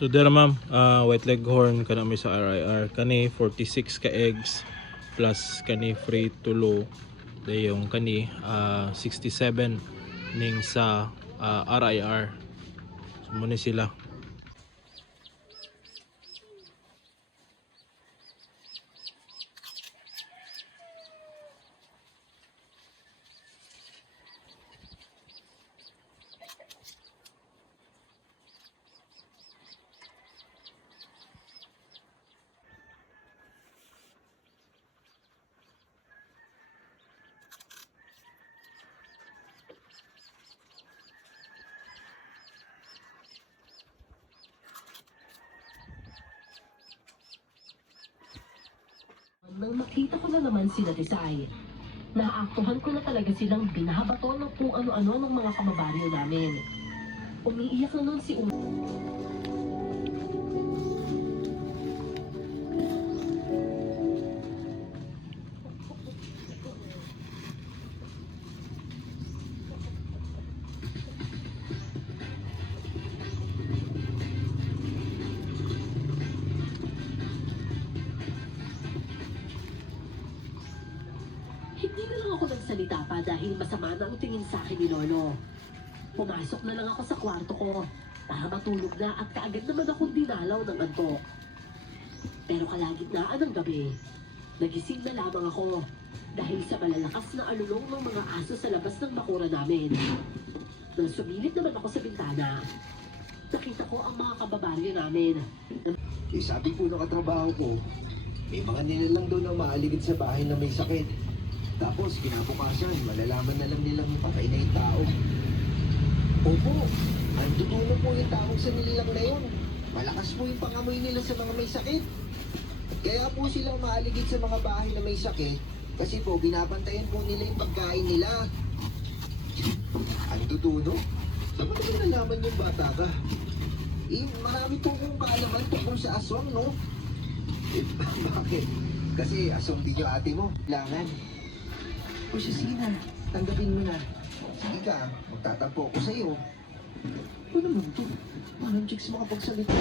So there ma'am, white leghorn kana may sa RIR kani 46 ka eggs plus kani free tulo dayong kani 67 ning sa RIR. So muna sila. Nang makita ko na naman sila Tisay, naaaktuhan ko na talaga silang binahabato ng kung ano-ano ng mga kababaryo namin. Umiiyak na nun si Hindi na lang ako nagsalita pa dahil masama na ang tingin sa akin ni Lolo. Pumasok na lang ako sa kwarto ko para matulog na at kaagad naman akong dinalaw ng antok. Pero kalagitnaan ng gabi, nagising na lamang ako dahil sa malalakas na alulong ng mga aso sa labas ng bakura namin. Nang sumilip naman ako sa bintana, nakita ko ang mga kababaryo namin. Sabi po ng katrabaho ko, may mga nilalang doon ang maaligid sa bahay na may sakit. Tapos kinabukasan, malalaman na lang nilang patay na yung tao. Opo, ang tutulo po yung tao sa nilalang na yun. Malakas po yung pangamoy nila sa mga may sakit. Kaya po silang maaligid sa mga bahay na may sakit kasi po binabantayan po nila yung pagkain nila. Ang tutuno? Saan mo naman nalaman yung bata ka? Marami po kong kaalaman tungkol sa aswang, no? Bakit? Kasi aswang din yung ate mo. Kailangan. O siya, Sina, tanggapin mo na. Sige ka, magtatampo ako sa'yo. Ano naman ito? Parang chicks makapagsalita.